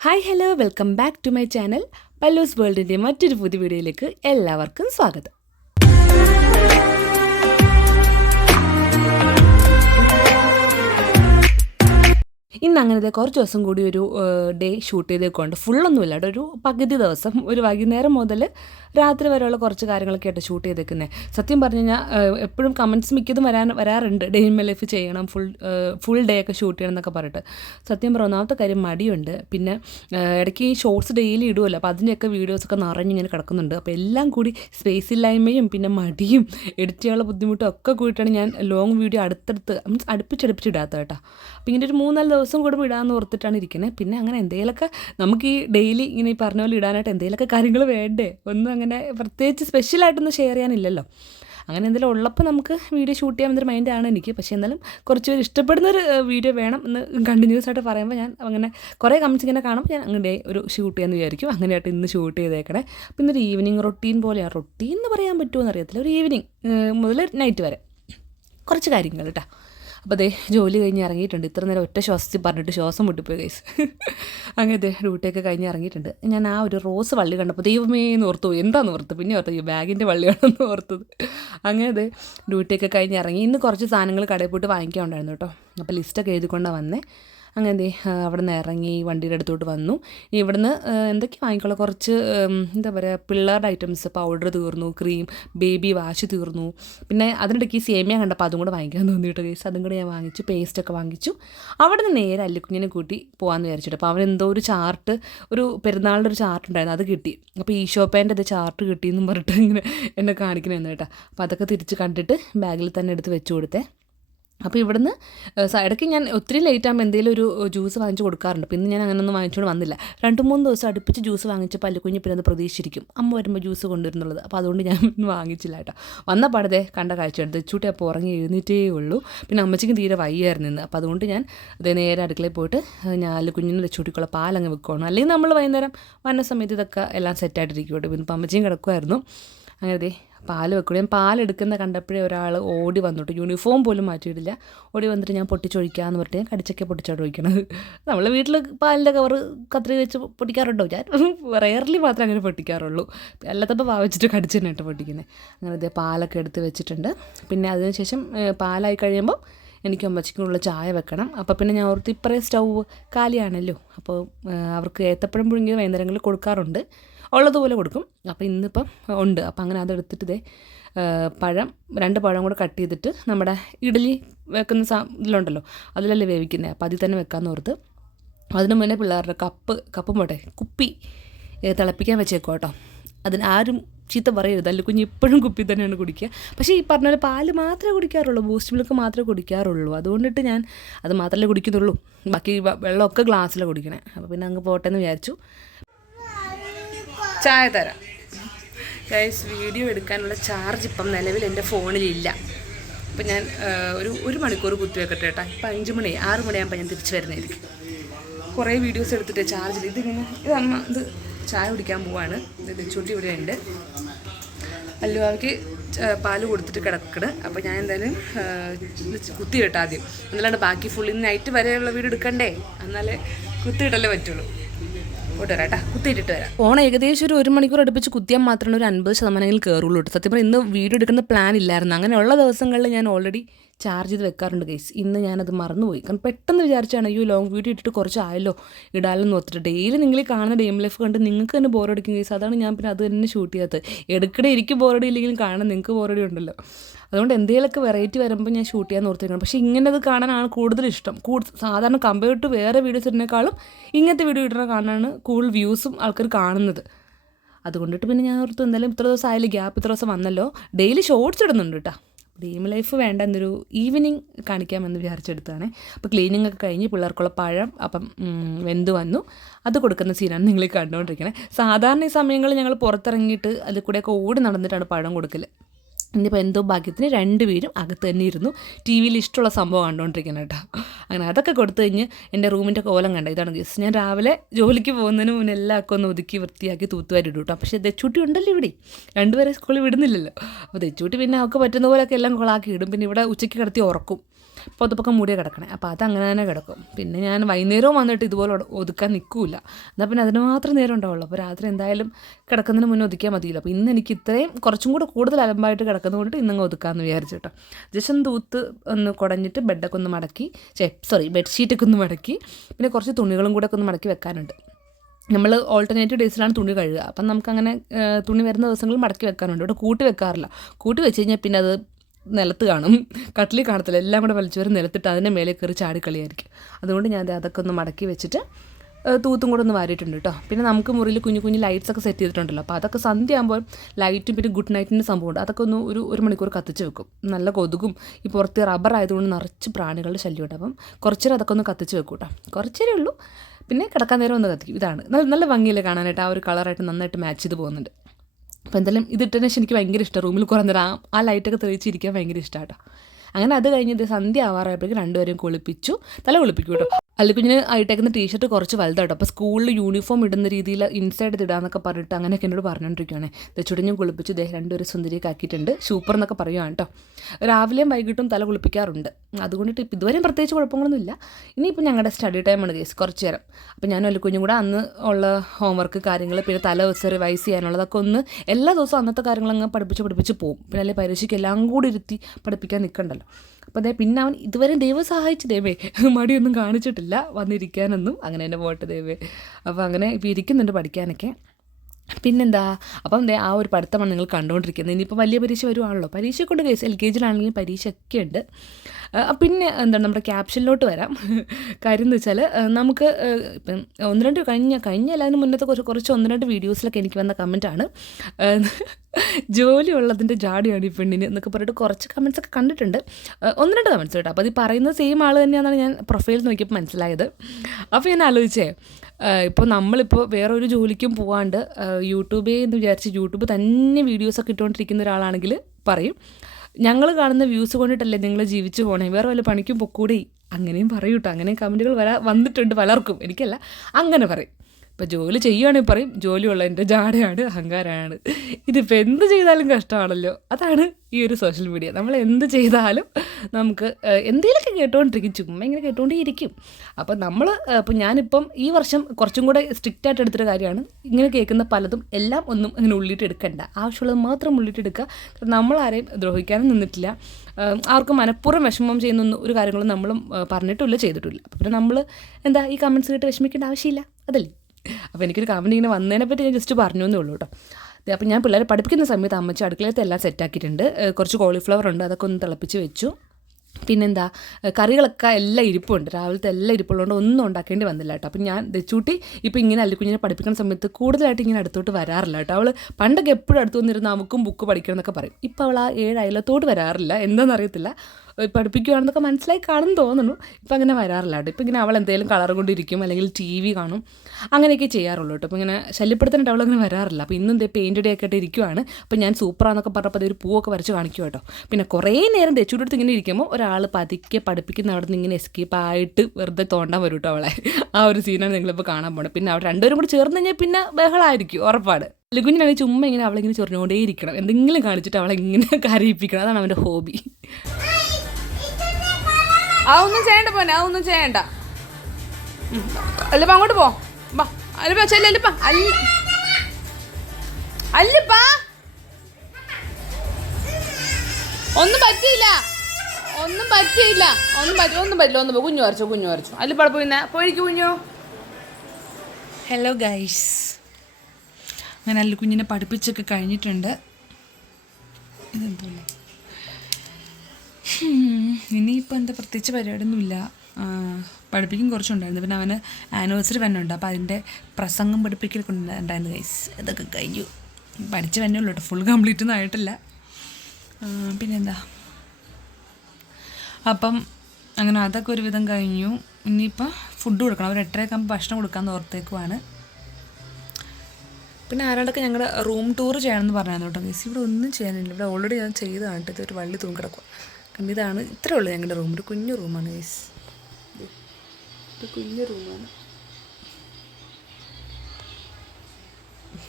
Hi hello welcome back to my channel Pallus വേൾഡിന്റെ മറ്റൊരു പുതിയ വീഡിയോയിലേക്ക് എല്ലാവർക്കും സ്വാഗതം. ഇന്ന് അങ്ങനത്തെ കുറച്ച് ദിവസം കൂടി ഒരു ഡേ ഷൂട്ട് ചെയ്തേക്കുണ്ട് ഫുള്ളൊന്നുമില്ല കേട്ടോ. ഒരു പകുതി ദിവസം ഒരു വൈകുന്നേരം മുതൽ രാത്രി വരെയുള്ള കുറച്ച് കാര്യങ്ങളൊക്കെ ആയിട്ട് ഷൂട്ട് ചെയ്തേക്കുന്നത് സത്യം പറഞ്ഞു കഴിഞ്ഞാൽ എപ്പോഴും കമന്റ്സ് മിക്കതും വരാൻ വരാറുണ്ട്. ഡേ ഇൻ മൈ ലൈഫ് ചെയ്യണം ഫുൾ ഫുൾ ഡേ ഒക്കെ ഷൂട്ട് ചെയ്യണം എന്നൊക്കെ പറഞ്ഞിട്ട്. സത്യം പറഞ്ഞ ഒന്നാമത്തെ കാര്യം മടിയുണ്ട്. പിന്നെ ഇടയ്ക്ക് ഈ ഷോർട്സ് ഡെയിലി ഇടുമല്ലോ അപ്പോൾ അതിന്റെയൊക്കെ വീഡിയോസൊക്കെ നിറഞ്ഞിങ്ങനെ കിടക്കുന്നുണ്ട്. അപ്പോൾ എല്ലാം കൂടി സ്പേസ് ഇല്ലായ്മയും പിന്നെ മടിയും എഡിറ്റ് ചെയ്യാനുള്ള ബുദ്ധിമുട്ടും ഒക്കെ കൂടിയിട്ടാണ് ഞാൻ ലോങ് വീഡിയോ അടുത്തടുത്ത് മീൻസ് അടുപ്പിച്ചടുപ്പിച്ചിടാത്ത കേട്ടോ. അപ്പോൾ ഇങ്ങനെ ഒരു മൂന്നാൽ ദിവസം കൂടുമ്പോൾ ഇടാമെന്ന് ഓർത്തിട്ടാണ് ഇരിക്കുന്നത് പിന്നെ അങ്ങനെ എന്തെങ്കിലുമൊക്കെ നമുക്ക് ഈ ഡെയിലി ഇങ്ങനെ ഈ പറഞ്ഞ പോലെ ഇടാനായിട്ട് എന്തെങ്കിലുമൊക്കെ കാര്യങ്ങൾ വേണ്ടേ? ഒന്നും അങ്ങനെ പ്രത്യേകിച്ച് സ്പെഷ്യലായിട്ടൊന്നും ഷെയർ ചെയ്യാനില്ലല്ലോ. അങ്ങനെ എന്തെങ്കിലും ഉള്ളപ്പോൾ നമുക്ക് വീഡിയോ ഷൂട്ട് ചെയ്യാമെന്നൊരു മൈൻഡാണ് എനിക്ക്. പക്ഷേ എന്നാലും കുറച്ച് പേര് ഇഷ്ടപ്പെടുന്ന ഒരു വീഡിയോ വേണം എന്ന് കണ്ടിന്യൂസ് ആയിട്ട് പറയുമ്പോൾ ഞാൻ അങ്ങനെ കുറേ കമൻസ് ഇങ്ങനെ കാണുമ്പോൾ ഞാൻ അങ്ങനെ ഒരു ഷൂട്ട് ചെയ്യാമെന്ന് വിചാരിക്കും. അങ്ങനെയായിട്ട് ഇന്ന് ഷൂട്ട് ചെയ്തേക്കണേ. പിന്നെ ഒരു ഈവനിങ് റൊട്ടീൻ പോലെയാണ് റൊട്ടീൻ എന്ന് പറയാൻ പറ്റുമോ എന്നറിയത്തില്ല ഒരു ഈവനിങ് മുതൽ നൈറ്റ് വരെ. കുറച്ച് കാര്യങ്ങൾ കേട്ടോ അപ്പോൾ അതെ ജോലി കഴിഞ്ഞ് ഇറങ്ങിയിട്ടുണ്ട്. ഇത്ര നേരം ഒറ്റ ശ്വാസത്തിൽ പറഞ്ഞിട്ട് ശ്വാസം മുട്ടിപ്പോയി ഗൈസ് അങ്ങനെ അതെ ഡ്യൂട്ടിയൊക്കെ കഴിഞ്ഞ് ഇറങ്ങിയിട്ടുണ്ട്. ഞാൻ ആ ഒരു റോസ് വള്ളി കണ്ടപ്പോൾ ദൈവമേ എന്ന് ഓർത്തു എന്താണെന്ന് ഓർത്തു? പിന്നെ ഓർത്തു ഈ ബാഗിന്റെ വള്ളിയാണെന്ന് ഓർത്തത്. അങ്ങനെ അതെ ഡ്യൂട്ടിയൊക്കെ കഴിഞ്ഞ് ഇറങ്ങി. ഇന്ന് കുറച്ച് സാധനങ്ങൾ കടയിൽ പോയിട്ട് വാങ്ങിക്കാൻ ഉണ്ടായിരുന്നു കേട്ടോ. അപ്പോൾ ലിസ്റ്റൊക്കെ എഴുതിക്കൊണ്ടാണ് വന്നേ. അങ്ങനെ ആ, അവിടെ നിന്ന് ഇറങ്ങി വണ്ടിയുടെ അടുത്തോട്ട് വന്നു. ഇവിടുന്ന് എന്തൊക്കെ വാങ്ങിക്കോളാം കുറച്ച് എന്താ പറയുക പിള്ളേരുടെ ഐറ്റംസ് പൗഡർ തീർന്നു ക്രീം ബേബി വാഷ് തീർന്നു. പിന്നെ അതിനിടയ്ക്ക് സേമിയ കണ്ടപ്പോൾ അതും കൂടെ വാങ്ങിക്കാൻ തോന്നിയിട്ട് കേസ് അതും കൂടെ ഞാൻ വാങ്ങിച്ചു പേസ്റ്റൊക്കെ വാങ്ങിച്ചു. അവിടെ നിന്ന് നേരെ അല്ലിക്കുഞ്ഞിനെ കൂട്ടി പോകാമെന്ന് വിചാരിച്ചിട്ട് അപ്പോൾ അവൻ എന്തോ ഒരു ചാർട്ട് ഒരു പെരുന്നാളിന്റെ ഒരു ചാർട്ട് ഉണ്ടായിരുന്നു അത് കിട്ടി. അപ്പോൾ ഈ ഷോപ്പേന്റെ അത് ചാർട്ട് കിട്ടിയെന്നും പറഞ്ഞിട്ട് ഇങ്ങനെ എന്നെ കാണിക്കണമെന്ന് കേട്ടോ. അപ്പോൾ അതൊക്കെ തിരിച്ച് കണ്ടിട്ട് ബാഗിൽ തന്നെ എടുത്ത് വെച്ച് കൊടുത്തേ. അപ്പോൾ ഇവിടുന്ന് ഇടയ്ക്ക് ഞാൻ ഒത്തിരി ലേറ്റ് ആകുമ്പോൾ എന്തെങ്കിലും ഒരു ജ്യൂസ് വാങ്ങിച്ച് കൊടുക്കാറുണ്ട്. പിന്നെ ഞാൻ അങ്ങനെയൊന്നും വാങ്ങിച്ചുകൊണ്ട് വന്നില്ല. രണ്ട് മൂന്ന് ദിവസം അടുപ്പിച്ച് ജ്യൂസ് വാങ്ങിച്ച് പല്ലുകുഞ്ഞ് പിന്നെ അത് പ്രതീക്ഷിച്ചിരിക്കും. അമ്മ വരുമ്പോൾ ജ്യൂസ് കൊണ്ടുവരുന്നുള്ളത്. അപ്പോൾ അതുകൊണ്ട് ഞാൻ വാങ്ങിച്ചില്ല കേട്ടോ. വന്ന പാടതെ കണ്ട കാഴ്ച എടുത്ത് ചൂട്ടി അപ്പോൾ ഉറങ്ങി എഴുന്നേറ്റേ ഉള്ളൂ. പിന്നെ അമ്മച്ചിക്കും തീരെ വയ്യായിരുന്നു ഇന്ന്. അപ്പോൾ അതുകൊണ്ട് ഞാൻ അതേ നേരെ അടുക്കളയിൽ പോയിട്ട് ഞാൻ കുഞ്ഞിന് ചൂട്ടിക്കുള്ള പാലങ്ങ് വെക്കുകയാണ് അല്ലെങ്കിൽ നമ്മൾ വൈകുന്നേരം വന്ന സമയത്ത് ഇതൊക്കെ എല്ലാം സെറ്റായിട്ടിരിക്കും കേട്ടോ പിന്നെ അമ്മച്ചിയും കിടക്കുമായിരുന്നു അങ്ങനെ പാൽ വെക്കുള്ളൂ. ഞാൻ പാലെടുക്കുന്ന കണ്ടപ്പോഴേ ഒരാൾ ഓടി വന്നിട്ട് യൂണിഫോം പോലും മാറ്റിയിട്ടില്ല. ഓടി വന്നിട്ട് ഞാൻ പൊട്ടിച്ചൊഴിക്കാമെന്ന് പറഞ്ഞിട്ട് ഞാൻ കടിച്ചൊക്കെ പൊട്ടിച്ചോട്ട് ഒഴിക്കണത്. നമ്മൾ വീട്ടിൽ പാലിന്റെ കവർ കത്രി വെച്ച് പൊട്ടിക്കാറുണ്ടോ? ഞാൻ റെയർലി മാത്രമേ അങ്ങനെ പൊട്ടിക്കാറുള്ളൂ. അല്ലാത്തപ്പോൾ പാ വെച്ചിട്ട് കടിച്ച് തന്നെയായിട്ട് പൊട്ടിക്കുന്നത് അങ്ങനെ ഇതേ പാലൊക്കെ എടുത്ത് വെച്ചിട്ടുണ്ട്. പിന്നെ അതിനുശേഷം പാലായി കഴിയുമ്പോൾ എനിക്ക് അമ്മച്ചിക്കുള്ള ചായ വെക്കണം. അപ്പോൾ പിന്നെ ഞാൻ ഓർത്ത് ഇപ്പറേ സ്റ്റൗ കാലിയാണല്ലോ. അപ്പോൾ അവർക്ക് ഏത്തപ്പഴം പുഴുങ്ങിയത് വൈകുന്നേരങ്ങളിൽ കൊടുക്കാറുണ്ട്. ഉള്ളതുപോലെ കൊടുക്കും. അപ്പോൾ ഇന്നിപ്പം ഉണ്ട്. അപ്പോൾ അങ്ങനെ അതെടുത്തിട്ട് ഇതേ പഴം രണ്ട് പഴം കൂടെ കട്ട് ചെയ്തിട്ട് നമ്മുടെ ഇഡലി വെക്കുന്ന സാ ഇതിലുണ്ടല്ലോ അതിലല്ലേ വേവിക്കുന്നത് അപ്പോൾ അതിൽ തന്നെ വെക്കാമെന്ന് ഓർത്ത് അതിന് മുന്നേ പിള്ളേരുടെ കപ്പ് കപ്പും പോട്ടെ കുപ്പി തിളപ്പിക്കാൻ വെച്ചേക്കോ കേട്ടോ അതിന് ആരും ചീത്ത പറയരുത്. അല്ല കുഞ്ഞ് ഇപ്പോഴും കുപ്പി തന്നെയാണ് കുടിക്കുക. പക്ഷേ ഈ പറഞ്ഞ പോലെ പാൽ മാത്രമേ കുടിക്കാറുള്ളൂ. ബൂസ്റ്റ് മിൽക്ക് മാത്രമേ കുടിക്കാറുള്ളൂ. അതുകൊണ്ടിട്ട് ഞാൻ അത് മാത്രമല്ലേ കുടിക്കുന്നുള്ളൂ ബാക്കി വെള്ളമൊക്കെ ഗ്ലാസ്സിലാണ് കുടിക്കണേ. അപ്പോൾ പിന്നെ അങ്ങ് പോട്ടെ എന്ന് വിചാരിച്ചു. ചായ തരാം. ഗൈസ് വീഡിയോ എടുക്കാനുള്ള ചാർജ് ഇപ്പം നിലവിൽ എന്റെ ഫോണിലില്ല അപ്പം ഞാൻ ഒരു ഒരു മണിക്കൂർ കുത്തി വെക്കട്ടെ കേട്ടോ. ഇപ്പം അഞ്ച് മണി ആറ് മണിയാകുമ്പോൾ ഞാൻ തിരിച്ചു വരുന്നതായിരിക്കും. കുറേ വീഡിയോസ് എടുത്തിട്ട് ചാർജ് ഇതിങ്ങനെ ഇത് അമ്മ ഇത് ചായ കുടിക്കാൻ പോവാണ്. ഇത് ചുട്ടി ഇവിടെ ഉണ്ട്. അല്ലു പാൽ കൊടുത്തിട്ട് കിടക്കണ്. അപ്പോൾ ഞാൻ എന്തായാലും കുത്തി കിട്ടാം ആദ്യം. എന്നല്ലാണ്ട് ബാക്കി ഫുൾ നൈറ്റ് വരെയുള്ള വീട് എടുക്കണ്ടേ? എന്നാലേ കുത്തിയിട്ടല്ലേ പറ്റുള്ളൂ. പോട്ട് വരാം ഫോൺ ഏകദേശം ഒരു ഒരു മണിക്കൂർ അടുപ്പിച്ച് കുത്തിയാൽ മാത്രമേ ഒരു അൻപത് ശതമാനമെങ്കിലും കയറുള്ളൂ കേട്ടോ. സത്യം പറഞ്ഞാൽ ഇന്ന് വീഡിയോ എടുക്കുന്ന പ്ലാൻ ഇല്ലായിരുന്നു. അങ്ങനെയുള്ള ദിവസങ്ങളിൽ ഞാൻ ഓൾറെഡി ചാർജ് ചെയ്ത് വെക്കാറുണ്ട് ഗൈസ് ഇന്ന് ഞാനത് മറന്നുപോയി. കാരണം പെട്ടെന്ന് വിചാരിച്ചാണ് അയ്യോ ലോങ് വീഡിയോ ഇട്ടിട്ട് കുറച്ച് ആയല്ലോ ഇടാലെന്ന് ഓർത്തിട്ട്. ഡെയിലി നിങ്ങൾ കാണുന്ന ഡെയിം ലൈഫ് കണ്ട് നിങ്ങൾക്ക് തന്നെ ബോറടിക്കും ഗൈസ് അതാണ് ഞാൻ പിന്നെ അത് തന്നെ ഷൂട്ട് ചെയ്യാത്തത്. എടുക്കടെ എനിക്ക് ബോറടി ഇല്ലെങ്കിലും കാണാൻ നിങ്ങൾക്ക് ബോറടി ഉണ്ടല്ലോ. അതുകൊണ്ട് എന്തെങ്കിലുമൊക്കെ വെറൈറ്റി വരുമ്പോൾ ഞാൻ ഷൂട്ട് ചെയ്യാൻ ഓർത്തിരിക്കണം. പക്ഷേ ഇങ്ങനത് കാണാനാണ് കൂടുതൽ ഇഷ്ടം. കൂടുതൽ സാധാരണ കമ്പയർ ടു വേറെ വീഡിയോസ് ഇടുന്നേക്കാളും ഇങ്ങനത്തെ വീഡിയോ ഇടുന്ന കാണാനാണ് കൂടുതൽ വ്യൂസും ആൾക്കാർ കാണുന്നത്. അതുകൊണ്ടിട്ട് പിന്നെ ഞാൻ ഓർത്തു എന്തായാലും ഇത്ര ദിവസം ആയാലും ഗ്യാപ്പ് ഇത്ര ദിവസം വന്നല്ലോ. ഡെയിലി ഷോർട്സ് ഇടുന്നുണ്ട് കേട്ടോ ഡ്രീം ലൈഫ് വേണ്ട എന്നൊരു ഈവനിങ് കാണിക്കാമെന്ന് വിചാരിച്ചെടുത്താണ് അപ്പോൾ ക്ലീനിങ് ഒക്കെ കഴിഞ്ഞ് പിള്ളേർക്കുള്ള പഴം അപ്പം വെന്ത് വന്നു. അത് കൊടുക്കുന്ന സീനാണ് നിങ്ങൾ കണ്ടുകൊണ്ടിരിക്കുന്നത് സാധാരണ ഈ സമയങ്ങളിൽ ഞങ്ങൾ പുറത്തിറങ്ങിയിട്ട് അതിൽ കൂടെയൊക്കെ ഓടി നടന്നിട്ടാണ് പഴം കൊടുക്കൽ ഇനിയിപ്പോൾ എന്തോ ഭാഗ്യത്തിന് രണ്ടുപേരും അകത്ത് തന്നെ ഇരുന്നു. ടി വിയിൽ ഇഷ്ടമുള്ള സംഭവം കണ്ടുകൊണ്ടിരിക്കുന്നത് കേട്ടോ. അങ്ങനെ അതൊക്കെ കൊടുത്തു കഴിഞ്ഞ് എന്റെ റൂമിന്റെ കോലം കണ്ട? ഇതാണ് ഗസ് ഞാൻ രാവിലെ ജോലിക്ക് പോകുന്നതിന് മുന്നേ എല്ലാവർക്കും ഒന്ന് ഒതുക്കി വൃത്തിയാക്കി തൂത്തുവാരി ഇടും കേട്ടോ. പക്ഷേ ദച്ചൂട്ടി ഉണ്ടല്ലോ ഇവിടെ. രണ്ടുപേരെ സ്കൂളിൽ വിടുന്നില്ലല്ലോ. അപ്പോൾ ദച്ചൂട്ടി പിന്നെ അവൾക്ക് പറ്റുന്ന പോലെയൊക്കെ എല്ലാം കൊളാക്കി ഇടും. പിന്നെ ഇവിടെ ഉച്ചയ്ക്ക് കിടത്തി ഉറക്കും. പുതപ്പൊക്കെ മൂടിയ കിടക്കണേ. അപ്പോൾ അത് അങ്ങനെ തന്നെ കിടക്കും. പിന്നെ ഞാൻ വൈകുന്നേരവും വന്നിട്ട് ഇതുപോലെ ഒതുക്കാൻ നിൽക്കില്ല എന്നാൽ പിന്നെ അതിന് മാത്രം നേരം ഉണ്ടാവുള്ളൂ. അപ്പോൾ രാത്രി എന്തായാലും കിടക്കുന്നതിന് മുന്നേ ഒതുക്കിയാൽ മതിയല്ലോ. അപ്പോൾ ഇന്ന് എനിക്ക് ഇത്രയും കുറച്ചും കൂടെ കൂടുതൽ അലമ്പായിട്ട് കിടക്കുന്നത് കൊണ്ടിട്ട് ഇന്നങ്ങ് ഒതുക്കാമെന്ന് വിചാരിച്ചു കേട്ടോ. ജസ്റ്റ് ഒന്ന് തൂത്ത് ഒന്ന് കുടഞ്ഞിട്ട് ബെഡൊക്കെ ഒന്ന് മടക്കി സോറി ബെഡ്ഷീറ്റൊക്കെ ഒന്ന് മടക്കി പിന്നെ കുറച്ച് തുണികളും കൂടെ ഒക്കെ ഒന്ന് മടക്കി വെക്കാനുണ്ട്. നമ്മൾ ഓൾട്ടർനേറ്റീവ് ഡേയ്സിലാണ് തുണി കഴുകുക. അപ്പം നമുക്കങ്ങനെ തുണി വരുന്ന ദിവസങ്ങളിൽ മടക്കി വെക്കാനുണ്ട്. ഇവിടെ കൂട്ടി വെക്കാറില്ല. കൂട്ടി വെച്ച് കഴിഞ്ഞാൽ പിന്നെ അത് നിലത്ത് കാണും. കട്ടിലിൽ കാണത്തില്ല. എല്ലാം കൂടെ വലിച്ചു വരും. നിലത്തിട്ട് അതിന്റെ മേലെ കയറി ചാടിക്കളിയായിരിക്കും. അതുകൊണ്ട് ഞാൻ അതൊക്കെ ഒന്ന് മടക്കി വെച്ചിട്ട് തൂത്തും കൂടെ ഒന്ന് വാരിയിട്ടുണ്ട് കേട്ടോ പിന്നെ നമുക്ക് മുറിയിൽ കുഞ്ഞു കുഞ്ഞു ലൈറ്റ്സ് ഒക്കെ സെറ്റ് ചെയ്തിട്ടുണ്ടല്ലോ. അപ്പോൾ അതൊക്കെ സന്ധ്യ ആകുമ്പോൾ ലൈറ്റും പിന്നെ ഗുഡ് നൈറ്റിന്റെ സംഭവമുണ്ട് അതൊക്കെ ഒന്ന് ഒരു ഒരു മണിക്കൂർ കത്തിച്ച് വെക്കും. നല്ല കൊതുകും ഈ പുറത്ത് റബ്ബർ ആയതുകൊണ്ട് നിറച്ച് പ്രാണികളുടെ ശല്യമുണ്ട് അപ്പം കുറച്ചേരം അതൊക്കെ ഒന്ന് കത്തിച്ച് വെക്കും കേട്ടോ കുറച്ചേരേ ഉള്ളൂ. പിന്നെ കിടക്കാൻ നേരം ഒന്ന് കത്തിക്കും. ഇതാണ്. നല്ല നല്ല ഭംഗിയിൽ കാണാനായിട്ട്? ആ ഒരു കളറായിട്ട് നന്നായിട്ട് മാച്ച് ചെയ്ത് പോകുന്നുണ്ട്. അപ്പോൾ എന്തായാലും ഇതിട്ടതിന് ശേഷം എനിക്ക് ഭയങ്കര ഇഷ്ടം. റൂമിൽ കുറേ നേരം ആ ലൈറ്റൊക്കെ തെളിയിച്ചിരിക്കാൻ ഭയങ്കര ഇഷ്ടമാണ് കേട്ടോ അങ്ങനെ അത് കഴിഞ്ഞ് സന്ധ്യ ആവാറായപ്പോഴേക്കും രണ്ടുപേരെയും കുളിപ്പിച്ചു. തല കുളിപ്പിക്കും കേട്ടോ അല്ലിക്കുഞ്ഞിന് ആയിട്ടേക്കുന്ന ടീഷർട്ട് കുറച്ച് വലുതാട്ടോ. അപ്പോൾ സ്കൂളിൽ യൂണിഫോം ഇടുന്ന രീതിയിൽ ഇൻസൈഡ് ഇടാന്നൊക്കെ പറഞ്ഞിട്ട് അങ്ങനെയൊക്കെ എന്നോട് പറഞ്ഞുകൊണ്ടിരിക്കുകയാണ് ദച്ചുടി ഞാൻ കുളിപ്പിച്ച് ദേഹം രണ്ടുപേരും സുന്ദരിയൊക്കെ ആക്കിയിട്ടുണ്ട്. സൂപ്പർ എന്നൊക്കെ പറയുകയാണ് കേട്ടോ രാവിലെയും വൈകിട്ടും തല കുളിപ്പിക്കാറുണ്ട്. അതുകൊണ്ടിട്ട് ഇപ്പം ഇതുവരെയും പ്രത്യേകിച്ച് കുഴപ്പങ്ങളൊന്നുമില്ല. ഇനിയിപ്പോൾ ഞങ്ങളുടെ സ്റ്റഡി ടൈമാണ് കേസ് കുറച്ച് നേരം. അപ്പോൾ ഞാനും അല്ലിക്കുഞ്ഞും കൂടെ അന്ന് ഉള്ള ഹോംവർക്ക് കാര്യങ്ങൾ പിന്നെ തല ദിവസം റിവൈസ് ചെയ്യാനുള്ളതൊക്കെ ഒന്ന് എല്ലാ ദിവസവും അന്നത്തെ കാര്യങ്ങളങ്ങ് പഠിപ്പിച്ച് പഠിപ്പിച്ച് പോകും പിന്നെ അല്ലെങ്കിൽ പരീക്ഷയ്ക്ക് എല്ലാം കൂടി ഇരുത്തി പഠിപ്പിക്കാൻ നിൽക്കണ്ടല്ലോ അപ്പോൾ അതേ പിന്നെ അവൻ ഇതുവരെ ദൈവം സഹായിച്ചു ദൈവേ മടിയൊന്നും കാണിച്ചിട്ടില്ല. വന്നിരിക്കാനൊന്നും അങ്ങനെ തന്നെ പോട്ടെ ദൈവേ അപ്പോൾ അങ്ങനെ ഇപ്പോൾ ഇരിക്കുന്നുണ്ട് പഠിക്കാനൊക്കെ. പിന്നെന്താ? അപ്പം ദേ ആ ഒരു പഠിത്തമാണ് നിങ്ങൾ കണ്ടുകൊണ്ടിരിക്കുന്നത്. ഇനിയിപ്പോൾ വലിയ പരീക്ഷ വരുവാണല്ലോ. പരീക്ഷ കൊണ്ട് കേസ് എൽ കെ ജിയിലാണെങ്കിലും പരീക്ഷയൊക്കെ ഉണ്ട് പിന്നെ എന്താണ് നമ്മുടെ ക്യാപ്ഷനിലോട്ട് വരാം. കാര്യം എന്ന് വെച്ചാൽ നമുക്ക് ഇപ്പം ഒന്ന് രണ്ട് കഴിഞ്ഞ കഴിഞ്ഞ എല്ലാതിന് മുന്നത്തെ കുറച്ച് കുറച്ച് ഒന്ന് രണ്ട് വീഡിയോസിലൊക്കെ എനിക്ക് വന്ന കമന്റാണ്. ജോലി ഉള്ളതിന്റെ ജാടിയാണ് ഈ പെണ്ണിന് എന്നൊക്കെ പറഞ്ഞിട്ട് കുറച്ച് കമൻസ് ഒക്കെ കണ്ടിട്ടുണ്ട് ഒന്ന് രണ്ട് കമൻസ് കേട്ടോ. അപ്പോൾ അത് പറയുന്നത് സെയിം ആൾ തന്നെയാണെന്നാണ് ഞാൻ പ്രൊഫൈൽ നോക്കിയപ്പോൾ മനസ്സിലായത്. അപ്പോൾ ഞാൻ ആലോചിച്ചേ ഇപ്പോൾ നമ്മളിപ്പോൾ വേറൊരു ജോലിക്കും പോവാണ്ട് യൂട്യൂബേ എന്ന് വിചാരിച്ച് യൂട്യൂബ് തന്നെ വീഡിയോസൊക്കെ ഇട്ടുകൊണ്ടിരിക്കുന്ന ഒരാളാണെങ്കിൽ പറയും ഞങ്ങൾ കാണുന്ന വ്യൂസ് കൊണ്ടിട്ടല്ലേ നിങ്ങൾ ജീവിച്ചു പോകണേ വേറെ വല്ല പണിക്കും പൊക്കൂടി അങ്ങനെയും പറയൂട്ടോ അങ്ങനെയും കമന്റുകൾ വരാ വന്നിട്ടുണ്ട് പലർക്കും. എനിക്കല്ല അങ്ങനെ പറയും. ഇപ്പോൾ ജോലി ചെയ്യുകയാണെങ്കിൽ പറയും ജോലിയുള്ളതിന്റെ ജാടയാണ് അഹങ്കാരമാണ്. ഇതിപ്പോൾ എന്ത് ചെയ്താലും കഷ്ടമാണല്ലോ അതാണ് ഈ ഒരു സോഷ്യൽ മീഡിയ നമ്മൾ എന്ത് ചെയ്താലും നമുക്ക് എന്തെങ്കിലുമൊക്കെ കേട്ടുകൊണ്ടിരിക്കും ചുമ്മാ ഇങ്ങനെ കേട്ടുകൊണ്ടേയിരിക്കും അപ്പോൾ നമ്മൾ ഇപ്പോൾ ഞാനിപ്പം ഈ വർഷം കുറച്ചും കൂടെ സ്ട്രിക്റ്റ് ആയിട്ട് എടുത്തൊരു കാര്യമാണ്. ഇങ്ങനെ കേൾക്കുന്ന പലതും എല്ലാം ഒന്നും ഇങ്ങനെ ഉള്ളിട്ട് എടുക്കണ്ട. ആവശ്യമുള്ളത് മാത്രം ഉള്ളിട്ട് എടുക്കുക. ആരെയും ദ്രോഹിക്കാനും നിന്നിട്ടില്ല. ആർക്കും മനഃപൂർവം വിഷമം ചെയ്യുന്ന ഒരു കാര്യങ്ങളും നമ്മളും പറഞ്ഞിട്ടില്ല ചെയ്തിട്ടില്ല അപ്പോൾ നമ്മൾ എന്താ ഈ കമൻസ് കേട്ട് വിഷമിക്കേണ്ട ആവശ്യമില്ല. അതല്ലേ? അപ്പോൾ എനിക്കൊരു കമന്റ് ഇങ്ങനെ വന്നതിനെ പറ്റി ഞാൻ ജസ്റ്റ് പറഞ്ഞു എന്നേ ഉള്ളൂ കേട്ടോ അപ്പോൾ ഞാൻ പിള്ളേരെ പഠിപ്പിക്കുന്ന സമയത്ത് അമ്മച്ചി അടുക്കളയത്തെ എല്ലാം സെറ്റാക്കിയിട്ടുണ്ട് കുറച്ച് കോളിഫ്ലവർ ഉണ്ട് അതൊക്കെ ഒന്ന് തിളപ്പിച്ച് വെച്ചു. പിന്നെന്താ കറികളൊക്കെ എല്ലാം ഇരിപ്പുണ്ട്. രാവിലത്തെ എല്ലാം ഇരിപ്പുള്ളതുകൊണ്ട് ഒന്നും ഉണ്ടാക്കേണ്ടി വന്നില്ല കേട്ടോ അപ്പം ഞാൻ ദച്ചൂട്ടി ഇപ്പോൾ ഇങ്ങനെ അല്ലിക്കുഞ്ഞിനെ പഠിപ്പിക്കുന്ന സമയത്ത് കൂടുതലായിട്ട് ഇങ്ങനെ അടുത്തോട്ട് വരാറില്ല കേട്ടോ അവൾ പണ്ടൊക്കെ എപ്പോഴും അടുത്ത് വന്നിരുന്ന നമുക്കും ബുക്ക് പഠിക്കണം എന്നൊക്കെ പറയും. ഇപ്പോൾ അവൾ ആ ഏഴ് അയലത്തോട്ട് വരാറില്ല. എന്താണെന്ന് അറിയത്തില്ല. പഠിപ്പിക്കുകയാണെന്നൊക്കെ മനസ്സിലായി കാണുമെന്ന് തോന്നുന്നു. ഇപ്പം അങ്ങനെ വരാറില്ല കേട്ടോ ഇപ്പം ഇങ്ങനെ അവൾ എന്തെങ്കിലും കളർ കൊണ്ടിരിക്കും അല്ലെങ്കിൽ ടി വി കാണും. അങ്ങനെയൊക്കെ ചെയ്യാറുള്ളൂ കേട്ടോ. അപ്പോൾ ഇങ്ങനെ ശല്യപ്പെടുത്തുന്ന അവൾ അങ്ങനെ വരാറില്ല. അപ്പോൾ ഇന്നും ഇതേ പെയിന്റ് ഡേ ഒക്കെ ആയിട്ട് ഇരിക്കുവാണ്. അപ്പോൾ ഞാൻ സൂപ്പറാന്നൊക്കെ പറഞ്ഞപ്പോൾ അതൊരു പൂവൊക്കെ വരച്ച് കാണിക്കും കേട്ടോ. പിന്നെ കുറേ നേരം തെച്ചുകൊടുത്ത് ഇങ്ങനെ ഇരിക്കുമ്പോൾ ഒരാൾ പതുക്കെ പഠിപ്പിക്കുന്ന അവിടെ നിന്ന് ഇങ്ങനെ എസ്കേപ്പ് ആയിട്ട് വെറുതെ തോണ്ടാൻ വരും കേട്ടോ അവളെ. ആ ഒരു സീനാണ് നിങ്ങളിപ്പോൾ കാണാൻ പോണത്. പിന്നെ അവിടെ രണ്ടുപേരും കൂടി ചേർന്ന് കഴിഞ്ഞാൽ പിന്നെ ബഹളമായിരിക്കും ഉറപ്പാണ്. ലഘുവിനാണെങ്കിൽ ചുമ്മാ ഇങ്ങനെ അവളിങ്ങനെ ചൊറിഞ്ഞോണ്ടേ ഇരിക്കണം. എന്തെങ്കിലും കാണിച്ചിട്ട് അവളെ ഇങ്ങനെ കരയിപ്പിക്കണം. അതാണ് അവന്റെ ഹോബി ആ ഒന്നും ചെയ്യണ്ട പോനെ ആ ഒന്നും ചെയ്യണ്ട. അല്ല അങ്ങോട്ട് പോ. ബാ അല്ലപ്പാ ചെല്ല അല്ലപ്പാ അല്ല. അല്ലപ്പാ ഒന്നും പറ്റിയില്ല. ഒന്നും പറ്റിയില്ല. ഒന്നും പറ്റി ഒന്നും പറ്റില്ല. ഒന്നും കുഞ്ഞു വരച്ചു കുഞ്ഞു വരച്ചു. അല്ലപ്പാ പോയിന്ന പോയിരിക്കും കുഞ്ഞു. ഹലോ ഗൈസ് ഞാൻ അല്ല കുഞ്ഞിനെ പഠിപ്പിച്ചൊക്കെ കഴിഞ്ഞിട്ടുണ്ട്. ഇതെന്തല്ലേ ഇനിയിപ്പോൾ എന്താ പ്രത്യേകിച്ച് പരിപാടിയൊന്നുമില്ല. പഠിപ്പിക്കും കുറച്ചുണ്ടായിരുന്നു. പിന്നെ അവന് ആനിവേഴ്സറി വന്നുണ്ട്. അപ്പോൾ അതിന്റെ പ്രസംഗം പഠിപ്പിക്കൽ ഉണ്ടായിരുന്നു ഗൈസ് ഇതൊക്കെ കഴിഞ്ഞു. പഠിച്ച് തന്നെ ഉള്ളൂ കേട്ടോ ഫുൾ കംപ്ലീറ്റ് ഒന്നും ആയിട്ടില്ല. പിന്നെന്താ? അപ്പം അങ്ങനെ അതൊക്കെ ഒരുവിധം കഴിഞ്ഞു. ഇനിയിപ്പോൾ ഫുഡ് കൊടുക്കണം. അവർ എട്ടരയൊക്കെ ആകുമ്പോൾ ഭക്ഷണം കൊടുക്കാൻ ഓർത്തേക്കുവാണ്. പിന്നെ ആരോടൊക്കെ ഞങ്ങളുടെ റൂം ടൂർ ചെയ്യണമെന്ന് പറഞ്ഞു കേട്ടോ ഗൈസ് ഇവിടെ ഒന്നും ചെയ്യാനില്ല. ഇവിടെ ഓൾറെഡി ഞാൻ ചെയ്തതാണ് കേട്ടോ ഇതൊരു വള്ളി തൂങ്ങി കിടക്കുക കാരണം ഇതാണ് ഇത്രേ ഉള്ളൂ ഞങ്ങളുടെ റൂം ഒരു കുഞ്ഞു റൂമാണ് ഗൈസ് ഒരു കുഞ്ഞു റൂമാണ്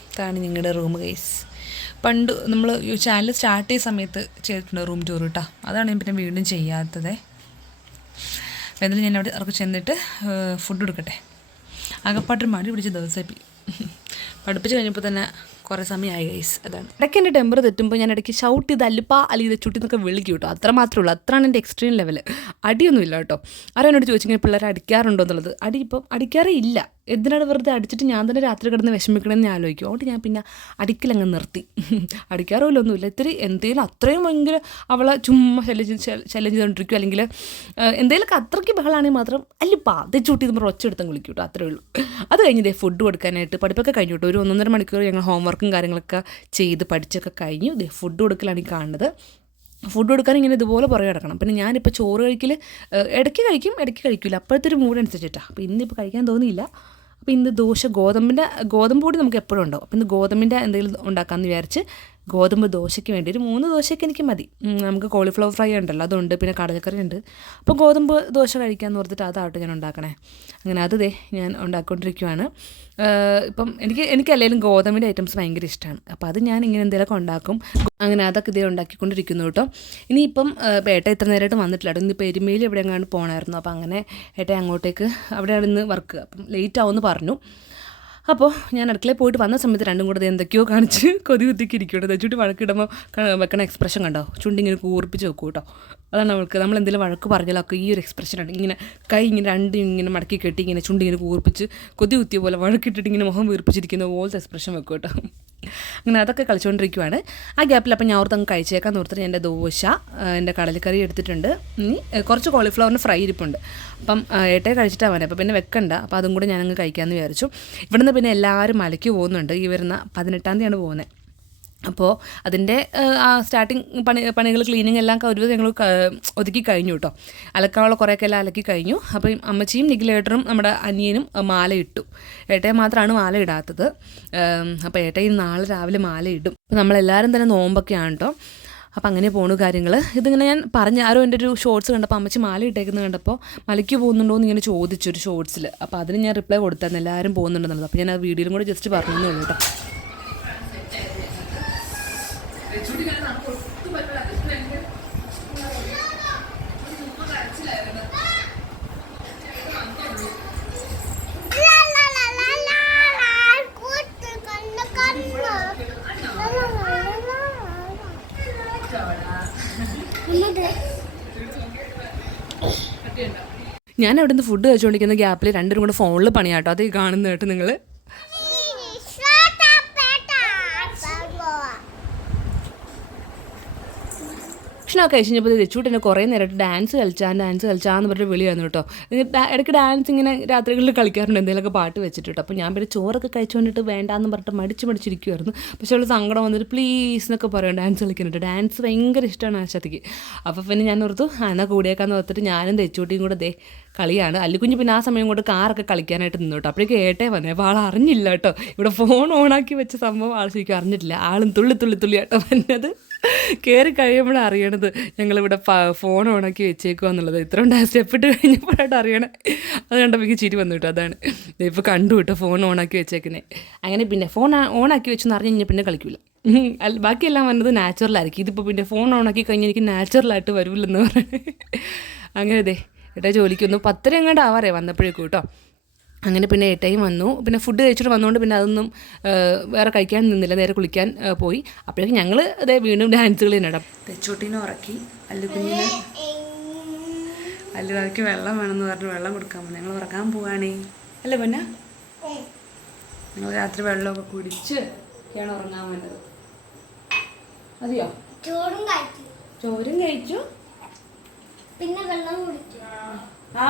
ഇതാണ് ഞങ്ങളുടെ റൂം ഗൈസ് പണ്ട് നമ്മൾ ചാനൽ സ്റ്റാർട്ട് ചെയ്ത സമയത്ത് ചെയ്തിട്ടുണ്ട് റൂം ടൂർ കേട്ടോ അതാണ് ഞാൻ പിന്നെ വീണ്ടും ചെയ്യാത്തത്. എന്നാലും ഞാൻ അവിടെ അവർക്ക് ചെന്നിട്ട് ഫുഡ് കൊടുക്കട്ടെ അകപ്പാട്ടൊരു മടി പിടിച്ച ദിവസമായി പഠിപ്പിച്ച് കഴിഞ്ഞപ്പോൾ തന്നെ കുറേ സമയമായി ഗൈസ് അതാണ്. ഇടയ്ക്ക് എന്റെ ടെമ്പർ തെറ്റുമ്പോൾ ഞാൻ ഇടയ്ക്ക് ഷൗട്ട് ചെയ്ത് അല്ലുപ്പാ അല്ലെങ്കിൽ ഇത് ചുട്ടി എന്നൊക്കെ വിളിക്കും കേട്ടോ അത്ര മാത്രമേ ഉള്ളൂ. അത്രയാണ് എന്റെ എക്സ്ട്രീം ലെവൽ അടിയൊന്നുമില്ല കേട്ടോ ആരും എന്നോട് ചോദിച്ചിങ്ങനെ പിള്ളേരെ അടിക്കാറുണ്ടോ എന്നുള്ളത്. അടി ഇപ്പം അടിക്കാറേ ഇല്ല. എന്തിനാണ് വെറുതെ അടിച്ചിട്ട് ഞാൻ തന്നെ രാത്രി കിടന്ന് വിഷമിക്കണമെന്ന് ഞാൻ ആലോചിക്കും. അതുകൊണ്ട് ഞാൻ പിന്നെ അടിക്കലങ്ങ് നിർത്തി. അടിക്കാറുമില്ല ഒന്നുമില്ല. ഇത്തിരി എന്തെങ്കിലും അത്രയും ഭയങ്കര അവളെ ചുമ്മാ ശല്യം ശല്യം ചെയ്തുകൊണ്ടിരിക്കും അല്ലെങ്കിൽ എന്തെങ്കിലുമൊക്കെ അത്രയ്ക്ക് ബഹളാണെങ്കിൽ മാത്രം അല്ലിപ്പാ ചൂട്ടി നമ്മൾ ഒച്ച എടുത്തും വിളിക്കും കേട്ടോ അത്രേ ഉള്ളൂ. അത് കഴിഞ്ഞ് ഫുഡ് കൊടുക്കാനായിട്ട് പഠിപ്പൊക്കെ കഴിഞ്ഞു കേട്ടോ ഒരു ഒന്നൊന്നര മണിക്കൂർ ഞങ്ങൾ ഹോംവർക്കും കാര്യങ്ങളൊക്കെ ചെയ്ത് പഠിച്ചൊക്കെ കഴിഞ്ഞു. ഫുഡ് കൊടുക്കലാണ് ഈ കാണുന്നത്. ഫുഡ് കൊടുക്കാൻ ഇങ്ങനെ ഇതുപോലെ പുറകെ കിടക്കണം പിന്നെ ഞാനിപ്പോൾ ചോറ് കഴിക്കൽ ഇടയ്ക്ക് കഴിക്കും ഇടയ്ക്ക് കഴിക്കില്ല അപ്പോഴത്തെ ഒരു മൂഡ് അനുസരിച്ചിട്ടാണ് അപ്പോൾ ഇന്നിപ്പോൾ കഴിക്കാൻ തോന്നിയില്ല. അപ്പോൾ ഇന്ന് ദോശ ഗോതമ്പിന്റെ ഗോതമ്പ് പൊടി നമുക്ക് എപ്പോഴും ഉണ്ടാവും. അപ്പോൾ ഇന്ന് ഗോതമ്പിന്റെ എന്തെങ്കിലും ഉണ്ടാക്കാമെന്ന് വിചാരിച്ച് ഗോതമ്പ് ദോശയ്ക്ക് വേണ്ടി. ഒരു മൂന്ന് ദോശയ്ക്ക് എനിക്ക് മതി. നമുക്ക് കോളിഫ്ലവർ ഫ്രൈ ഉണ്ടല്ലോ അതുണ്ട് പിന്നെ കടലക്കറി ഉണ്ട് അപ്പോൾ ഗോതമ്പ് ദോശ കഴിക്കാമെന്ന് ഓർത്തിട്ട് അതാവട്ടെ ഞാൻ ഉണ്ടാക്കണേ. അങ്ങനെ അത് ഞാൻ ഉണ്ടാക്കിക്കൊണ്ടിരിക്കുവാണ് ഇപ്പം എനിക്ക് എനിക്ക് അല്ലെങ്കിലും ഗോതമ്പിന്റെ ഐറ്റംസ് ഭയങ്കര ഇഷ്ടമാണ് അപ്പോൾ അത് ഞാൻ ഇങ്ങനെ എന്തെങ്കിലുമൊക്കെ ഉണ്ടാക്കും. അങ്ങനെ അതൊക്കെ ഇതേ ഉണ്ടാക്കിക്കൊണ്ടിരിക്കുന്നു കേട്ടോ. ഇനിയിപ്പം ഏട്ട ഇത്ര നേരമായിട്ട് വന്നിട്ടില്ല. കേട്ടോ ഇന്നിപ്പോൾ എരുമേലി എവിടെ പോകണമായിരുന്നു അപ്പോൾ അങ്ങനെ ഏട്ട അങ്ങോട്ടേക്ക് അവിടെയാണ് ഇന്ന് വർക്ക് അപ്പം ലേറ്റ് ആവുമെന്ന് പറഞ്ഞു. അപ്പോൾ ഞാൻ അടുക്കളയിൽ പോയിട്ട് വന്ന സമയത്ത് രണ്ടും കൂടെ എന്തൊക്കെയോ കാണിച്ച് കൊതി കുത്തിക്ക് ഇരിക്കട്ടോ തെച്ചുട്ടി വഴക്കിടുമ്പോൾ വെക്കണ എക്സ്പ്രഷൻ കണ്ടോ? ചുണ്ടിങ്ങനെ കൂർപ്പിച്ച് വെക്കും കേട്ടോ. അതാണ് അവൾക്ക് നമ്മൾ എന്തെങ്കിലും വഴക്ക് പറഞ്ഞാലൊക്കെ ഈ ഒരു എക്സ്പ്രഷനാണ് ഇങ്ങനെ കൈ ഇങ്ങനെ രണ്ടും ഇങ്ങനെ മടക്കി കെട്ടി ഇങ്ങനെ ചുണ്ടിങ്ങനെ കൂർപ്പിച്ച് കൊതി കുത്തിയ പോലെ വഴക്കിട്ടിട്ട് ഇങ്ങനെ മുഖം വീർപ്പിച്ചിരിക്കുന്ന പോലത്തെ എക്സ്പ്രഷൻ വെക്കും കേട്ടോ. അങ്ങനെ അതൊക്കെ കളിച്ചുകൊണ്ടിരിക്കുവാണ് ആ ഗ്യാപ്പിൽ അപ്പം ഞാൻ ഓർത്തങ്ങ് കഴിച്ചേക്കാൻ ഓർത്തിട്ട് എന്റെ ദോശ എന്റെ കടലക്കറി എടുത്തിട്ടുണ്ട്. ഇനി കുറച്ച് കോളിഫ്ലവറിന് ഫ്രൈ ഇരിപ്പുണ്ട്. അപ്പം ഏട്ടേ കഴിച്ചിട്ടാണ് വന്നത് അപ്പോൾ പിന്നെ വെക്കണ്ട. അപ്പോൾ അതും കൂടെ ഞാനങ്ങ് കഴിക്കാമെന്ന് വിചാരിച്ചു. ഇവിടുന്ന് പിന്നെ എല്ലാവരും മലയ്ക്ക് പോകുന്നുണ്ട്. ഈ വരുന്ന പതിനെട്ടാം തീയതിയാണ് പോകുന്നത് അപ്പോൾ അതിന്റെ ആ സ്റ്റാർട്ടിങ് പണി പണികൾ ക്ലീനിങ് എല്ലാം കൗരുവ് ഞങ്ങൾ ഒതുക്കി കഴിഞ്ഞു കേട്ടോ അലക്കാനുള്ള കുറേയൊക്കെ എല്ലാം അലക്കി കഴിഞ്ഞു. അപ്പം അമ്മച്ചിയും നിഖിലേട്ടനും നമ്മുടെ അനിയനും മാല ഇട്ടു ഏട്ടയെ മാത്രമാണ് മാല ഇടാത്തത്. അപ്പോൾ ഏട്ടയും നാളെ രാവിലെ മാല ഇടും. അപ്പോൾ നമ്മളെല്ലാവരും തന്നെ നോമ്പൊക്കെയാണ് കേട്ടോ അപ്പം അങ്ങനെ പോണു കാര്യങ്ങൾ ഇതിങ്ങനെ ഞാൻ പറഞ്ഞ ആരോ എന്റെ ഒരു ഷോർട്സ് കണ്ടപ്പോൾ അമ്മച്ചി മാല ഇട്ടേക്കുന്നത് കണ്ടപ്പോൾ മലയ്ക്ക് പോകുന്നുണ്ടോ എന്ന് ഇങ്ങനെ ചോദിച്ചു ഒരു ഷോർട്സിൽ അപ്പോൾ അതിന് ഞാൻ റിപ്ലൈ കൊടുത്തായിരുന്നു എല്ലാവരും പോകുന്നുണ്ടെന്നുള്ളത്. അപ്പോൾ ഞാൻ ആ വീഡിയോയിലും കൂടെ ജസ്റ്റ് പറഞ്ഞു കേട്ടോ ഞാൻ അവിടെ നിന്ന് ഫുഡ് കഴിച്ചുകൊണ്ടിരിക്കുന്ന ഗ്യാപ്പിൽ രണ്ടുപേരും കൂടെ ഫോണിൽ പണിയാട്ടോ. അത് ഈ കാണുന്ന കേട്ടോ നിങ്ങൾ ഭക്ഷണമൊക്കെ കഴിച്ച് കഴിഞ്ഞപ്പോൾ എന്നെ കുറേ നേരമായിട്ട് ഡാൻസ് കളിച്ചാൻ ഡാൻസ് കളിച്ചാന്ന് പറഞ്ഞിട്ട് വിളി വന്നു കേട്ടോ. ഇടയ്ക്ക് ഡാൻസ് ഇങ്ങനെ രാത്രികളിൽ കളിക്കാറുണ്ട് എന്തെങ്കിലുമൊക്കെ പാട്ട് വെച്ചിട്ട് കേട്ടോ. അപ്പോൾ ഞാൻ പിന്നെ ചോറൊക്കെ കഴിച്ചു കൊണ്ടിട്ട് വേണ്ടാന്ന് പറഞ്ഞിട്ട് മടിച്ച് മടിച്ചിരിക്കുമായിരുന്നു പക്ഷേ അവൾ സങ്കടം വന്നിട്ട് പ്ലീസ് എന്നൊക്കെ പറയും ഡാൻസ് കളിക്കുന്നുണ്ട് ഡാൻസ് ഭയങ്കര ഇഷ്ടമാണ് ആശാത്തിക്ക്. അപ്പോൾ പിന്നെ ഞാൻ ഓർത്തു എന്നാൽ കൂടിയേക്കാന്ന് ഓർത്തിട്ട് ഞാനും തെച്ചൂട്ടിയും കൂടെ ദേ കളിയാണ്. അല്ലിക്കുഞ്ഞ് പിന്നെ ആ സമയം കൊണ്ട് കാറൊക്കെ കളിക്കാനായിട്ട് നിന്നു കേട്ടോ. അപ്പോഴേക്ക് കേട്ടേ വന്നേ. അപ്പോൾ ആൾ അറിഞ്ഞില്ല കേട്ടോ. ഇവിടെ ഫോൺ ഓണാക്കി വെച്ച സംഭവം ആൾ ശരിക്കും അറിഞ്ഞിട്ടില്ല. ആളും തുള്ളി തുള്ളി തുള്ളി കേട്ടോ വന്നത്. കയറി കഴിയുമ്പോഴാണ് അറിയണത് ഞങ്ങളിവിടെ ഫോൺ ഓണാക്കി വെച്ചേക്കുക എന്നുള്ളത്. ഇത്രയും ഉണ്ടായ സ്റ്റെപ്പ് ഇട്ട് കഴിഞ്ഞപ്പോഴായിട്ട് അറിയണേ. അത് കണ്ടപ്പോൾ എനിക്ക് ചിരി വന്നു കേട്ടോ അതാണ്. ഇപ്പോൾ കണ്ടു കേട്ടോ ഫോൺ ഓണാക്കി വെച്ചേക്കുന്നത് അങ്ങനെ പിന്നെ ഫോൺ ഓണാക്കി വെച്ചെന്ന് അറിഞ്ഞ് കഴിഞ്ഞാൽ പിന്നെ കളിക്കില്ല ബാക്കിയെല്ലാം വന്നത് നാച്ചുറലായിരിക്കും ഇതിപ്പോൾ പിന്നെ ഫോൺ ഓണാക്കി കഴിഞ്ഞാൽ എനിക്ക് നാച്ചുറലായിട്ട് വരില്ലെന്ന് പറഞ്ഞു. അങ്ങനെ അതെ ഏട്ടാ ജോലിക്കൊന്നും പത്തര എങ്ങാണ്ട് ആവാറേ വന്നപ്പോഴേക്കും കേട്ടോ. അങ്ങനെ പിന്നെ ഏട്ടയും വന്നു. പിന്നെ ഫുഡ് കഴിച്ചിട്ട് വന്നുകൊണ്ട് പിന്നെ അതൊന്നും വേറെ കഴിക്കാൻ നിന്നില്ല. നേരെ കുളിക്കാൻ പോയി. അപ്പോഴേക്കും ഞങ്ങൾ അതേ വീണ്ടും ഡാൻസുകൾ തന്നെ ഇടാം തെച്ചോട്ടീനെ ഉറക്കി. അല്ലു കുഞ്ഞിന് അതിക്ക് വെള്ളം വേണമെന്ന് പറഞ്ഞ് വെള്ളം കൊടുക്കാൻ പോകും ഞങ്ങൾ ഉറക്കാൻ പോവാണേ. അല്ലേ പൊന്ന? ഞങ്ങൾ രാത്രി വെള്ളമൊക്കെ കുടിച്ച് ഒക്കെയാണ് ഉറങ്ങാൻ വേണ്ടത് മതിയോ? ചോറും കഴിച്ചു. ചോറും കഴിച്ചു? പിന്നെ വെള്ളം കുടിച്ചു. ആ?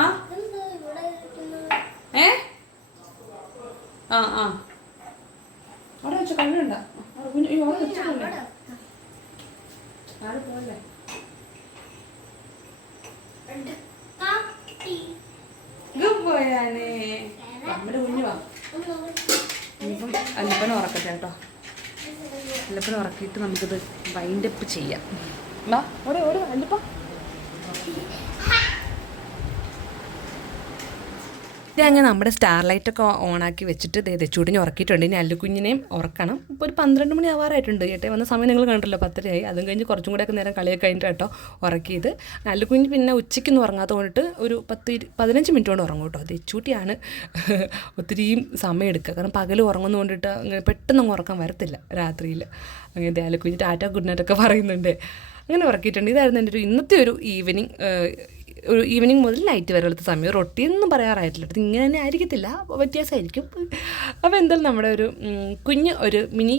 ഏ? ആ ആ. അവിടെ വെച്ച കണ്ണുണ്ട നമ്മുടെ കുഞ്ഞു വാ. ഒന്ന് ഇനിയിപ്പം അല്ലപ്പനെ ഉറക്കട്ടെ കേട്ടോ. അല്ലപ്പനെ ഉറക്കിയിട്ട് നമുക്കിത് വൈൻഡപ്പ് ചെയ്യാം. വാ ഓടെ ഓടെ അല്ലപ്പ. അങ്ങനെ നമ്മുടെ സ്റ്റാർ ലൈറ്റ് ഒക്കെ ഓണാക്കി വെച്ചിട്ട് ദേ ചൂടിനെ ഉറക്കിയിട്ടുണ്ട്. ഇനി അല്ലുക്കുഞ്ഞിനെയും ഉറക്കണം. ഇപ്പോൾ ഒരു പന്ത്രണ്ട് മണി ആവാറായിട്ടുണ്ട്. ഏട്ടേ വന്ന സമയം നിങ്ങൾ കണ്ടല്ലോ പത്തരയായി. അതും കഴിഞ്ഞ് കുറച്ചും കൂടെയൊക്കെ നേരം കളിയൊക്കെ കഴിഞ്ഞിട്ട് കേട്ടോ ഉറക്കിയത്. അല്ലുക്കുഞ്ഞ് പിന്നെ ഉച്ചയ്ക്കൊന്നും ഉറങ്ങാത്ത കൊണ്ടിട്ട് ഒരു പത്ത് പതിനഞ്ച് മിനിറ്റ് കൊണ്ട് ഉറങ്ങും കേട്ടോ. തെച്ചൂട്ടിയാണ് ഒത്തിരിയും സമയം എടുക്കുക. കാരണം പകൽ ഉറങ്ങുന്ന കൊണ്ടിട്ട് അങ്ങനെ പെട്ടെന്ന് ഉറക്കം വരത്തില്ല രാത്രിയിൽ അങ്ങനെ അല്ലുക്കുഞ്ഞ് ടാറ്റ ഗുഡ് നൈറ്റ് ഒക്കെ പറയുന്നുണ്ട്. അങ്ങനെ ഉറക്കിയിട്ടുണ്ട്. ഇതായിരുന്നു എന്റെ ഒരു ഇന്നത്തെ ഒരു ഈവനിങ് ഒരു ഈവനിങ് മുതൽ നൈറ്റ് വരെയുള്ള സമയം റൊട്ടി എന്നും പറയാറായിട്ടില്ല. ഇത് ഇങ്ങനെ തന്നെ ആയിരിക്കത്തില്ല. വ്യത്യാസമായിരിക്കും. അപ്പോൾ എന്തായാലും നമ്മുടെ ഒരു കുഞ്ഞ് ഒരു മിനി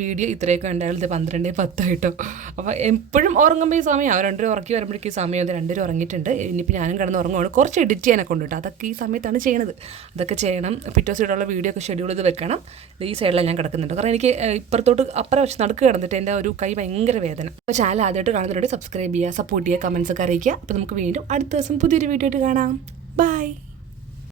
വീഡിയോ ഇത്രയൊക്കെ ഉണ്ടായിരുന്നു പന്ത്രണ്ട് പത്തായിട്ടോ അപ്പോൾ എപ്പോഴും ഉറങ്ങുമ്പോൾ ഈ സമയം രണ്ടുപേരും ഉറക്കി വരുമ്പോഴേക്കും ഈ സമയം രണ്ടുപേരും ഉറങ്ങിയിട്ടുണ്ട്. ഇനിയിപ്പോൾ ഞാനും കിടന്ന് ഉറങ്ങുകയാണ് കുറച്ച് എഡിറ്റ് ചെയ്യാനൊക്കെ ഉണ്ട് അതൊക്കെ ഈ സമയത്താണ് ചെയ്യണത്. അതൊക്കെ ചെയ്യണം. പിറ്റേ വീഡിയോ ഒക്കെ ഷെഡ്യൂൾ ചെയ്ത് വെക്കണം. ഈ സൈഡിലാണ് ഞാൻ കിടക്കുന്നുണ്ട്. കാരണം എനിക്ക് ഇപ്പുറത്തോട്ട് അപ്പുറം വെച്ച് നടക്കുക കിടന്നിട്ട് എന്റെ ഒരു കൈ ഭയങ്കര വേദന. അപ്പോൾ ചാനൽ ആദ്യമായിട്ട് കാണുന്നവരോട് സബ്സ്ക്രൈബ് ചെയ്യുക സപ്പോർട്ട് ചെയ്യുക കമൻസ് ഒക്കെ അറിയിക്കുക. അപ്പോൾ നമുക്ക് വീണ്ടും അടുത്ത ദിവസം പുതിയൊരു വീഡിയോ ആയിട്ട് കാണാം. ബൈ